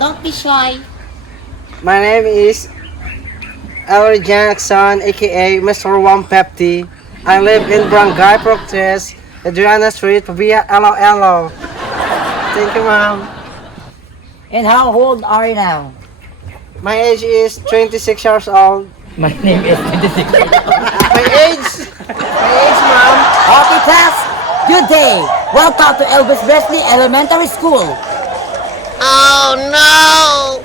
Don't be shy. My name is Jackson, aka Mr. Pepti. I live in Barangay Proctes, Adriana Street, via Hello. Thank you, ma'am. And how old are you now? My age is 26 years old. My name is 26. My age, ma'am. Okay, class. Good day. Welcome to Elvis Presley Elementary School. Oh no!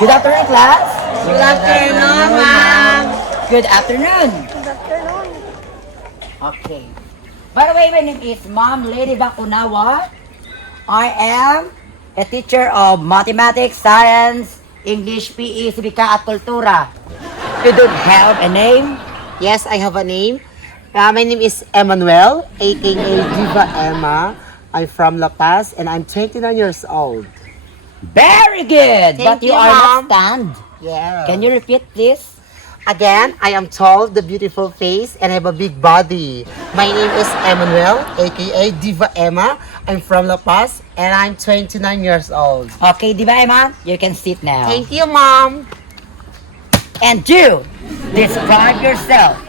Good afternoon, class. Good afternoon, ma'am. Good afternoon. Okay. By the way, my name is Ma'am Lady Bakunawa. I am a teacher of mathematics, science, English, PE, Civica at Kultura. You don't have a name? Yes, I have a name. My name is Emmanuel, aka Diva Emma. I'm from La Paz and I'm 29 years old. Very good. But you you, are Ma'am. not stand. Yeah. Can you repeat, please? Again, I am tall, the beautiful face, and have a big body. My name is Emmanuel, aka Diva Emma. I'm from La Paz, and I'm 29 years old. Okay, Diba Emma, you can sit now. Thank you, mom. And you, describe yourself.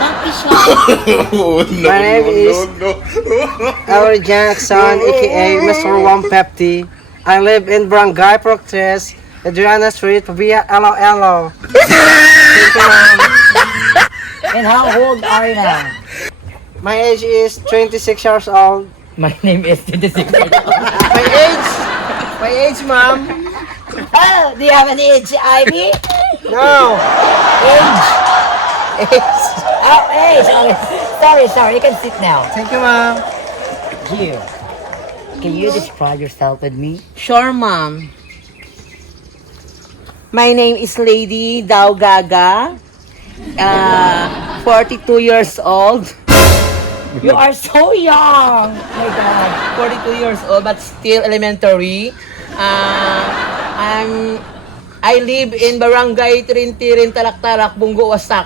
Don't be shy. My name is Elvis Jackson, aka Mr. Pepti. I live in Barangay Proctes, Adriana Street, via Hello. Thank you, ma'am. And how old are you now? My age is 26 years old. My name is 26. My age, ma'am. Oh, do you have an age, Ivy? No. Age? Age. Oh, age. Okay. Sorry. You can sit now. Thank you, ma'am. You. Can you describe yourself with me? Sure, mom. My name is Lady Dao Gaga. 42 years old. You are so young. My God. 42 years old, but still elementary. I live in Barangay Tirin-Tirin, Talak-Talak, Bungo, Wasak.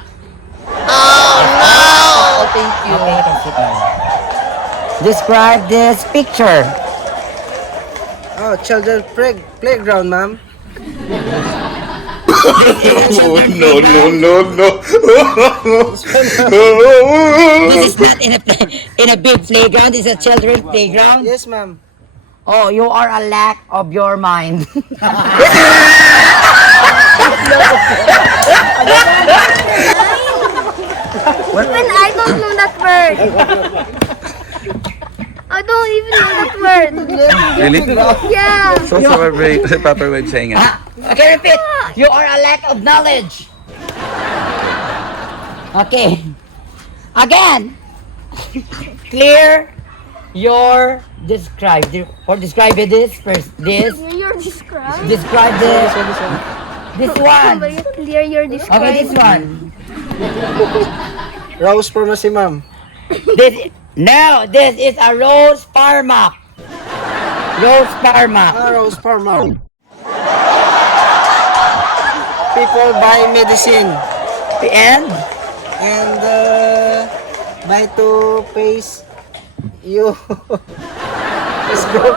Oh, thank you. Okay, you can sit now. Describe this picture. Oh, children playground, ma'am. No. This is not in a big playground. It's a children's playground. Yes, ma'am. Oh, you are a lack of your mind. Even I don't know that word. I don't even know that word. Really? Yeah. So a proper way of saying it. Okay, repeat. You are a lack of knowledge. Okay. Again. Clear your describe this first. This You're described. describe this one. Somebody clear your describe. Okay, this one. Rose Pharmacy, ma'am. This is a rose parma. Rose parma. Rose Pharma. People buy medicine And and buy to face you. Let's go.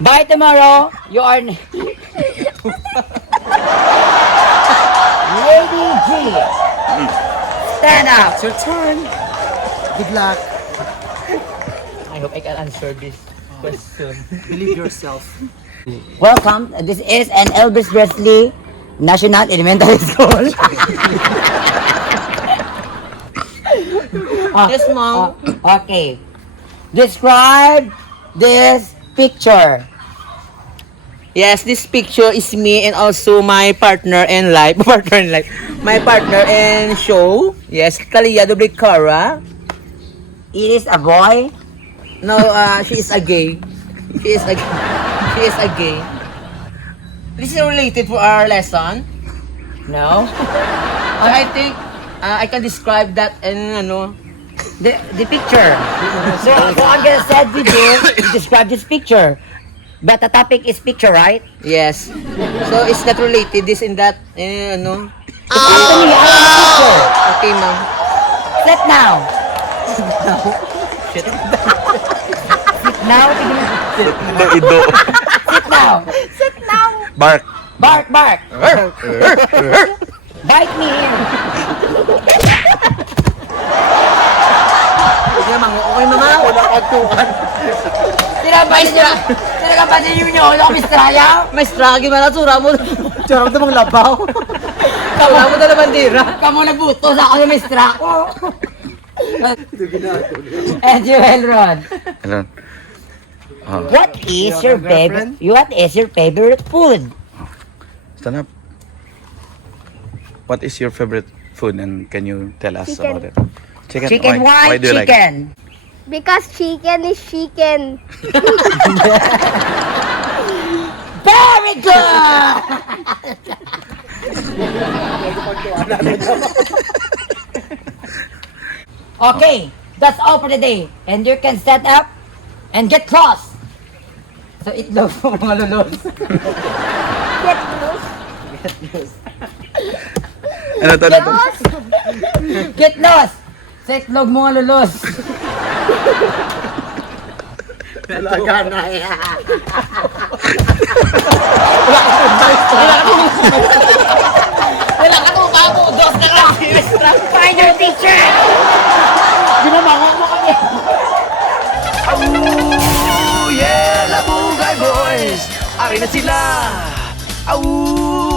by tomorrow, you are Lady G. Stand up. It's your turn. Good luck. I hope I can answer this question. Believe yourself. Welcome. This is an Elvis Presley National Elementary School. Yes, mom. Okay. Describe this picture. Yes, this picture is me and also my partner in life. My partner in show. Yes, Kalia Cara. It is a boy. No, she is a gay. She is a gay. This is related to our lesson. No. I think I can describe that in The picture. So I'm gonna set with you to describe this picture. But the topic is picture, right? yes. So it's not related this and that Picture. Okay, ma'am. Set now. Shit. Now, Ido. sit now. Sit down. Bark. Bark, bark. Bite me here. Sige, mango. Okay, mama. Wala katukan. Tinagapansin niyo wala kami straya. May stragi man na sura mo. Sura mo tamang labaw. Sura mo na bandira. Kamu nagbuto sa ako may stra ko. And you, Elron. Hello. What is your favorite? What is your favorite food? Stand up. What is your favorite food and can you tell us Chicken. about it? Chicken. Chicken. Why do you like it? chicken? Because chicken is chicken. Very good. Okay, that's all for the day. And you can set up and get lost. So itlog mo mga lulos. Get loose. Ano to? Lost. Get lost. Sa itlog mo mga lulos. Talaga na yan. Wala ka to, bago. Dos na lang. Find your teacher. Ginamangak mo kami. Oh yeah, Labugay Boys! Ari na sila! Au!